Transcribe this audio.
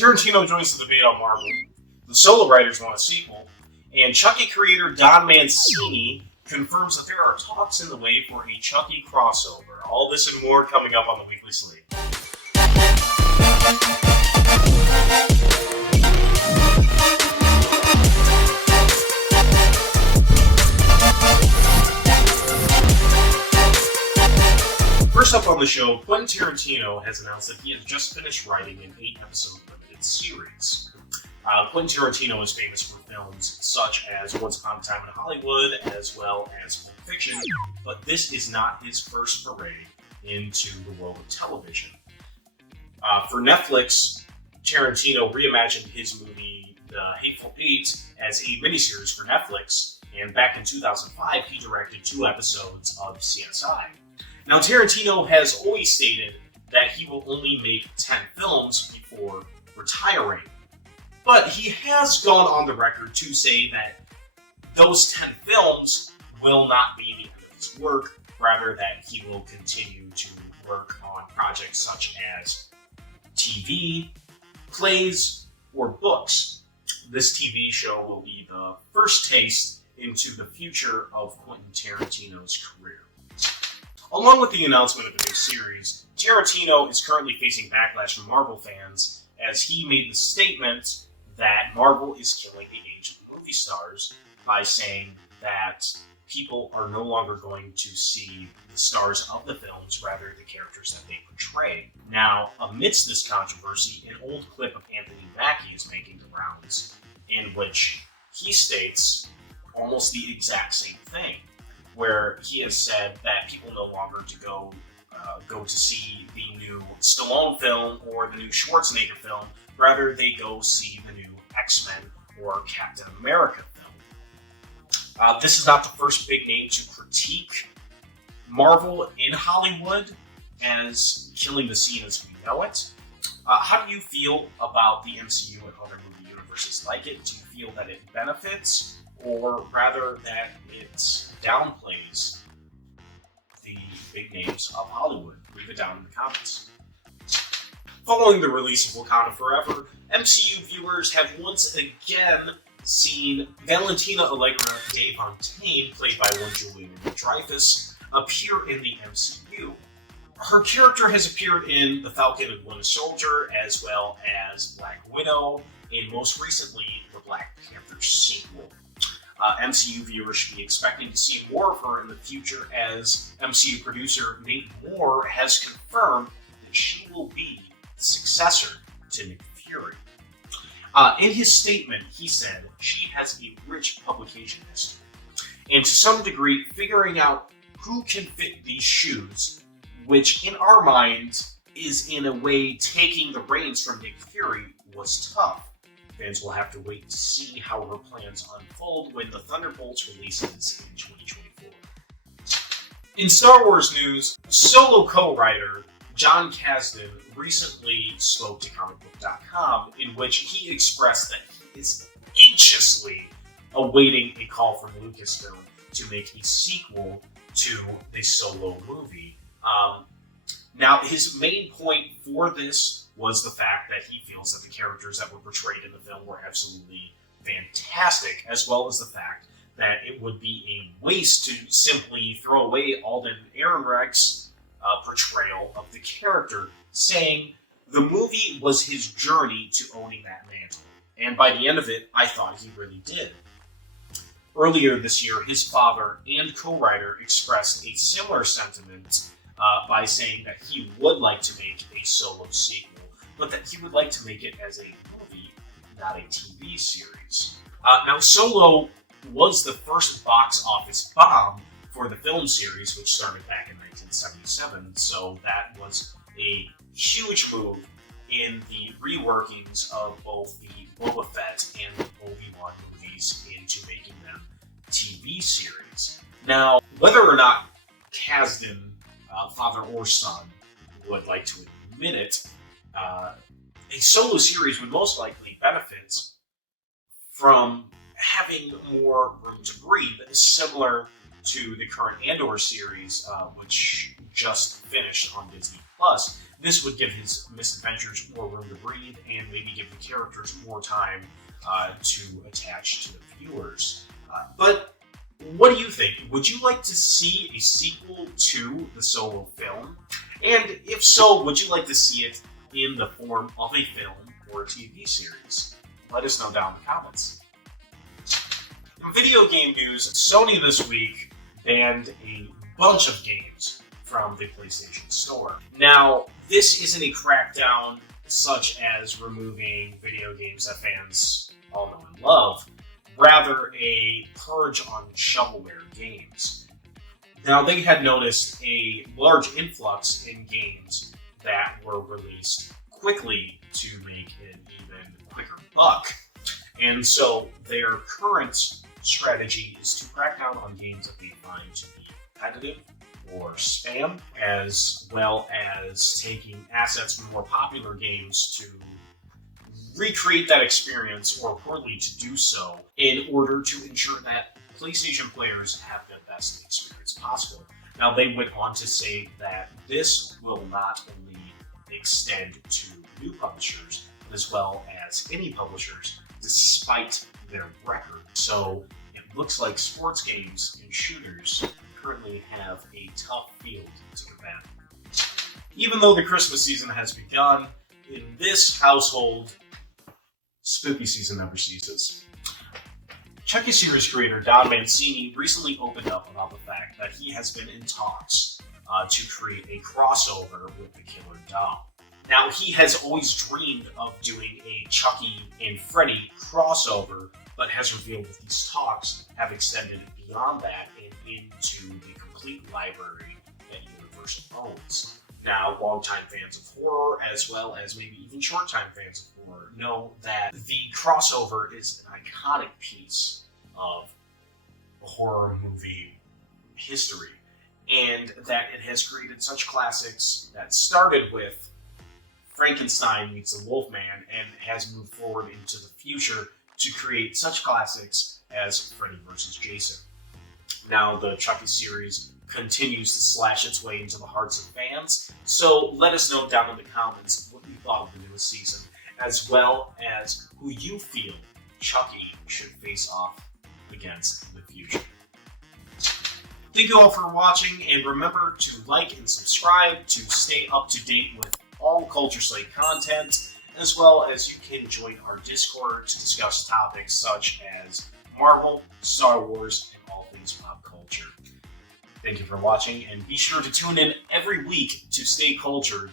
Tarantino joins the debate on Marvel. The solo writers want a sequel, and Chucky creator Don Mancini confirms that there are talks in the way for a Chucky crossover. All this and more coming up on the Weekly Slate. First up on the show, Quinn Tarantino has announced that he has just finished writing an 8-episode limited series. Quentin Tarantino is famous for films such as Once Upon a Time in Hollywood, as well as Pulp Fiction, but this is not his first foray into the world of television. For Netflix, Tarantino reimagined his movie The Hateful Eight as a miniseries for Netflix, and back in 2005, he directed 2 episodes of CSI. Now, Tarantino has always stated that he will only make 10 films before retiring. But he has gone on the record to say that those 10 films will not be the end of his work, rather that he will continue to work on projects such as TV, plays, or books. This TV show will be the first taste into the future of Quentin Tarantino's career. Along with the announcement of the new series, Tarantino is currently facing backlash from Marvel fans as he made the statement that Marvel is killing the age of movie stars by saying that people are no longer going to see the stars of the films, rather the characters that they portray. Now, amidst this controversy, an old clip of Anthony Mackie is making the rounds, in which he states almost the exact same thing, where he has said that people no longer go to see the new Stallone film or the new Schwarzenegger film, rather they go see the new X-Men or Captain America film. This is not the first big name to critique Marvel in Hollywood as killing the scene as we know it. How do you feel about the MCU and other movie universes like it? Do you feel that it benefits, or rather that it downplays the big names of Hollywood? Leave it down in the comments. Following the release of Wakanda Forever, MCU viewers have once again seen Valentina Allegra de Fontaine, played by one Julia Louis-Dreyfus, appear in the MCU. Her character has appeared in The Falcon and Winter Soldier, as well as Black Widow, and most recently, the Black Panther sequel. MCU viewers should be expecting to see more of her in the future, as MCU producer Nate Moore has confirmed that she will be the successor to Nick Fury. In his statement, he said she has a rich publication history, and to some degree, figuring out who can fit these shoes, which in our minds is in a way taking the reins from Nick Fury, was tough. Fans will have to wait to see how her plans unfold when the Thunderbolts releases in 2024. In Star Wars news, Solo co-writer Jon Kasdan recently spoke to comicbook.com, in which he expressed that he is anxiously awaiting a call from Lucasfilm to make a sequel to the Solo movie. Now, his main point for this was the fact that he feels that the characters that were portrayed in the film were absolutely fantastic, as well as the fact that it would be a waste to simply throw away Alden Ehrenreich's portrayal of the character, saying the movie was his journey to owning that mantle. And by the end of it, I thought he really did. Earlier this year, his father and co-writer expressed a similar sentiment by saying that he would like to make a Solo sequel, but that he would like to make it as a movie, not a TV series. Now, Solo was the first box office bomb for the film series, which started back in 1977, so that was a huge move in the reworkings of both the Boba Fett and the Obi-Wan movies into making them TV series. Now, whether or not Kasdan, father or son, would like to admit it, a Solo series would most likely benefit from having more room to breathe, similar to the current Andor series, which just finished on Disney+. This would give his misadventures more room to breathe and maybe give the characters more time to attach to the viewers. But what do you think? Would you like to see a sequel to the Solo film? And if so, would you like to see it in the form of a film or a TV series? Let us know down in the comments. In video game news, Sony this week banned a bunch of games from the PlayStation Store. Now, this isn't a crackdown such as removing video games that fans all know and love, rather a purge on shovelware games. Now, they had noticed a large influx in games that were released quickly to make an even quicker buck. And so their current strategy is to crack down on games that they find to be repetitive or spam, as well as taking assets from more popular games to recreate that experience, or poorly to do so, in order to ensure that PlayStation players have the best experience possible. Now, they went on to say that this will not only extend to new publishers, but as well as any publishers, despite their record. So it looks like sports games and shooters currently have a tough field to combat. Even though the Christmas season has begun, in this household, spooky season never ceases. Chucky series creator Don Mancini recently opened up about the fact that he has been in talks to create a crossover with the Killer Doll. Now, he has always dreamed of doing a Chucky and Freddy crossover, but has revealed that these talks have extended beyond that and into the complete library that Universal owns. Now, longtime fans of horror, as well as maybe even short-time fans of horror, know that the crossover is an iconic piece of horror movie history, and that it has created such classics that started with Frankenstein meets the Wolfman and has moved forward into the future to create such classics as Freddy vs. Jason. Now, the Chucky series continues to slash its way into the hearts of fans, so let us know down in the comments what you thought of the newest season, as well as who you feel Chucky should face off against in the future. Thank you all for watching, and remember to like and subscribe to stay up to date with all CultureSlate content, as well as you can join our Discord to discuss topics such as Marvel, Star Wars, and all things pop culture. Thank you for watching, and be sure to tune in every week to stay cultured